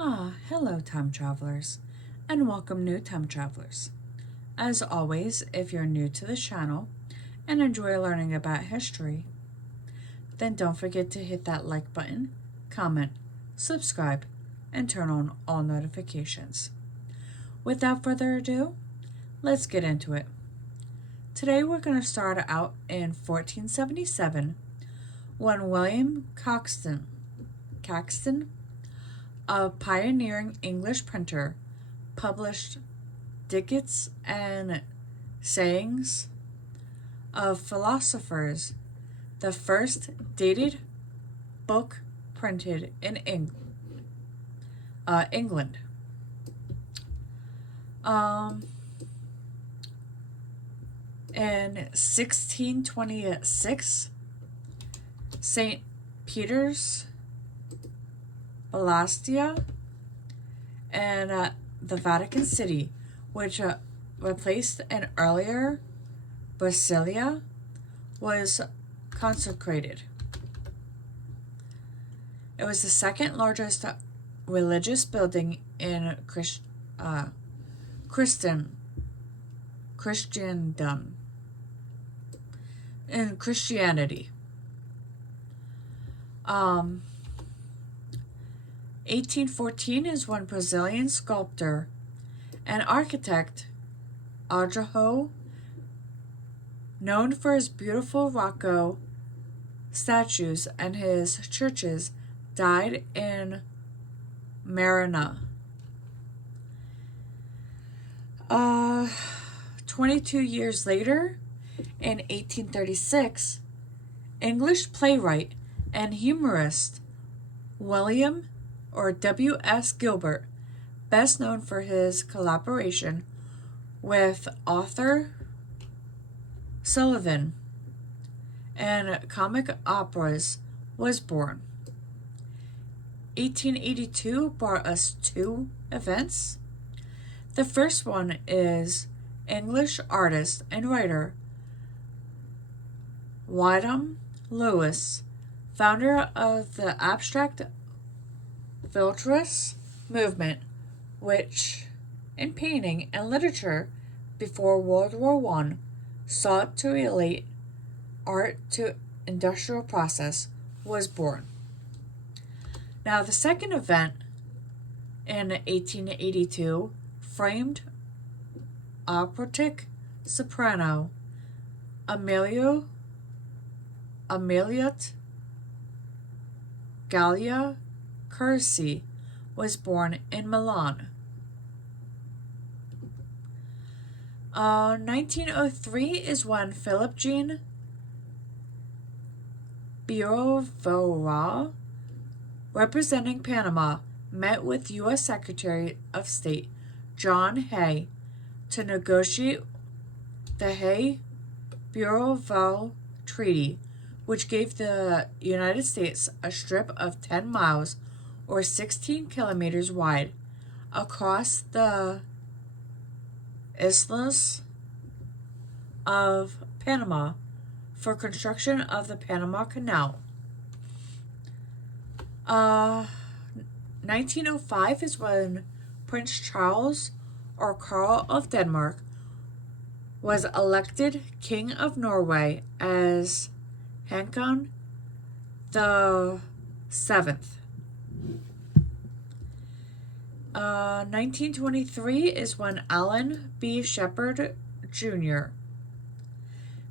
Hello, time travelers, and welcome, new time travelers. As always, if you're new to the channel and enjoy learning about history, then don't forget to hit that like button, comment, subscribe, and turn on all notifications. Without further ado, let's get into it. Today we're going to start out in 1477 when William Caxton, a pioneering English printer, published Dictates and Sayings of Philosophers, the first dated book printed in England. In 1626, St. Peter's Basilica and the Vatican City, which replaced an earlier Basilia, was consecrated. It was the second largest religious building in Christendom. In Christianity. 1814 is when Brazilian sculptor and architect Araujo, known for his beautiful Rococo statues and his churches, died in Marina. 22 years later, in 1836, English playwright and humorist William W.S. Gilbert, best known for his collaboration with Arthur Sullivan and comic operas, was born. 1882 brought us two events. The first one is English artist and writer Wyndham Lewis, founder of the abstract Futurist movement, which, in painting and literature before World War I, sought to relate art to industrial process, was born. Now, the second event in 1882 framed operatic soprano Amelia Gallia Curci was born in Milan. 1903 is when Philip Jean Birovara, representing Panama, met with U.S. Secretary of State John Hay to negotiate the Hay-Birovara Treaty, which gave the United States a strip of 10 miles or 16 kilometers wide across the Isthmus of Panama for construction of the Panama Canal. 1905 is when Prince Charles, or Karl of Denmark, was elected King of Norway as Håkon the Seventh. 1923 is when Alan B. Shepard Jr.,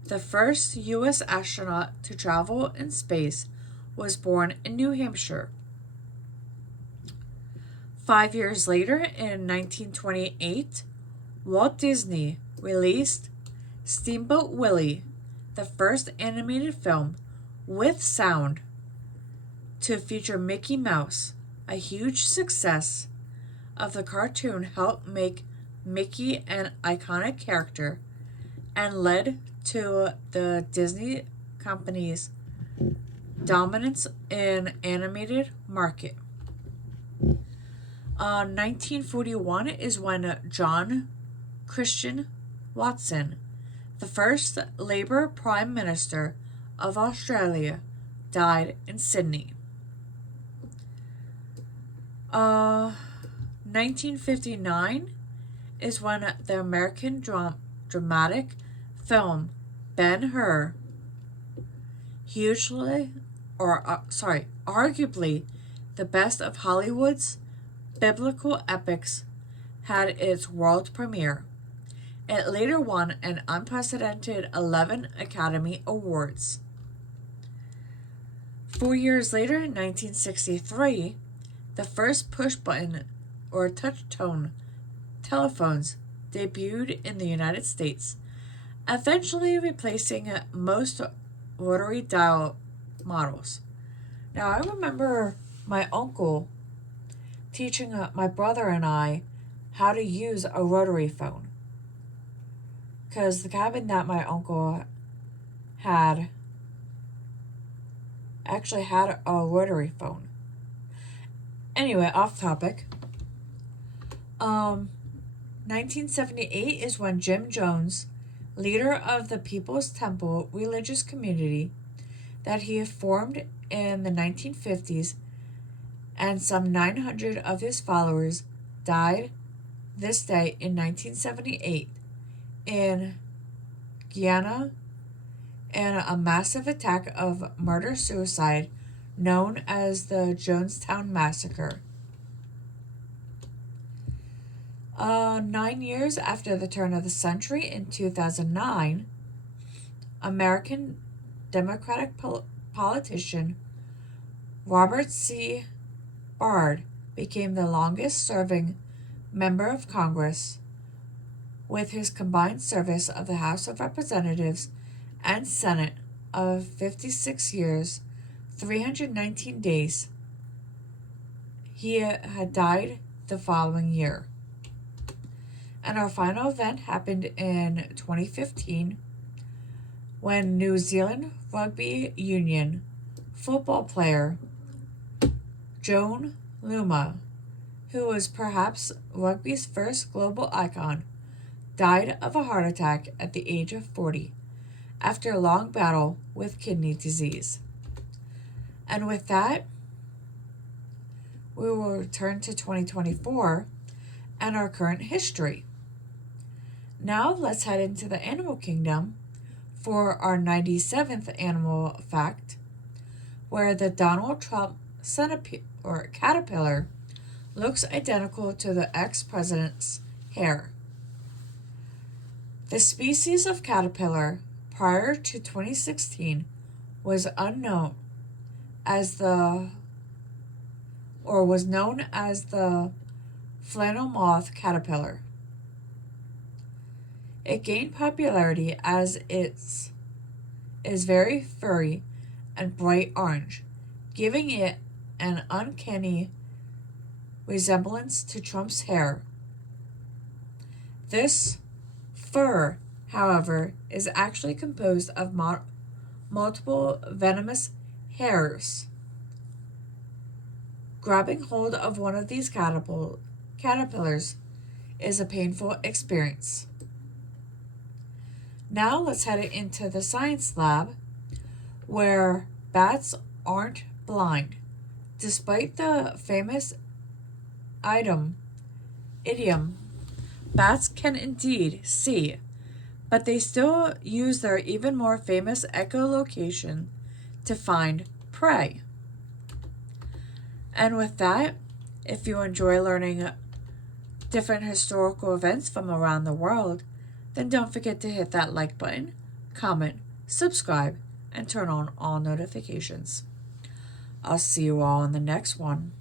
the first U.S. astronaut to travel in space, was born in New Hampshire. 5 years later, in 1928, Walt Disney released Steamboat Willie, the first animated film with sound to feature Mickey Mouse. A huge success of the cartoon helped make Mickey an iconic character and led to the Disney company's dominance in animated market. 1941 is when John Christian Watson, the first Labour Prime Minister of Australia, died in Sydney. Uh, 1959 is when the American dramatic film Ben-Hur, arguably the best of Hollywood's biblical epics, had its world premiere. It later won an unprecedented 11 Academy Awards. 4 years later, in 1963, the first push-button or touch-tone telephones debuted in the United States, eventually replacing most rotary dial models. Now, I remember my uncle teaching my brother and I how to use a rotary phone, because the cabin that my uncle had actually had a rotary phone. Anyway, off topic. 1978 is when Jim Jones, leader of the People's Temple religious community that he formed in the 1950s, and some 900 of his followers died this day in 1978 in Guyana in a massive attack of murder-suicide known as the Jonestown Massacre. 9 years after the turn of the century, in 2009, American Democratic politician Robert C. Byrd became the longest-serving member of Congress, with his combined service of the House of Representatives and Senate of 56 years, 319 days. He had died the following year. And our final event happened in 2015 when New Zealand Rugby Union football player Joan Luma, who was perhaps rugby's first global icon, died of a heart attack at the age of 40 after a long battle with kidney disease. And with that, we will return to 2024 and our current history. Now let's head into the animal kingdom for our 97th animal fact, where the Donald Trump centipede or caterpillar looks identical to the ex-president's hair. The species of caterpillar prior to 2016 was known as the flannel moth caterpillar. It gained popularity as it is very furry and bright orange, giving it an uncanny resemblance to Trump's hair. This fur, however, is actually composed of multiple venomous hairs. Grabbing hold of one of these caterpillars is a painful experience. Now let's head into the science lab, where bats aren't blind. Despite the famous idiom, bats can indeed see, but they still use their even more famous echolocation to find prey. And with that, if you enjoy learning different historical events from around the world, then don't forget to hit that like button, comment, subscribe, and turn on all notifications. I'll see you all in the next one.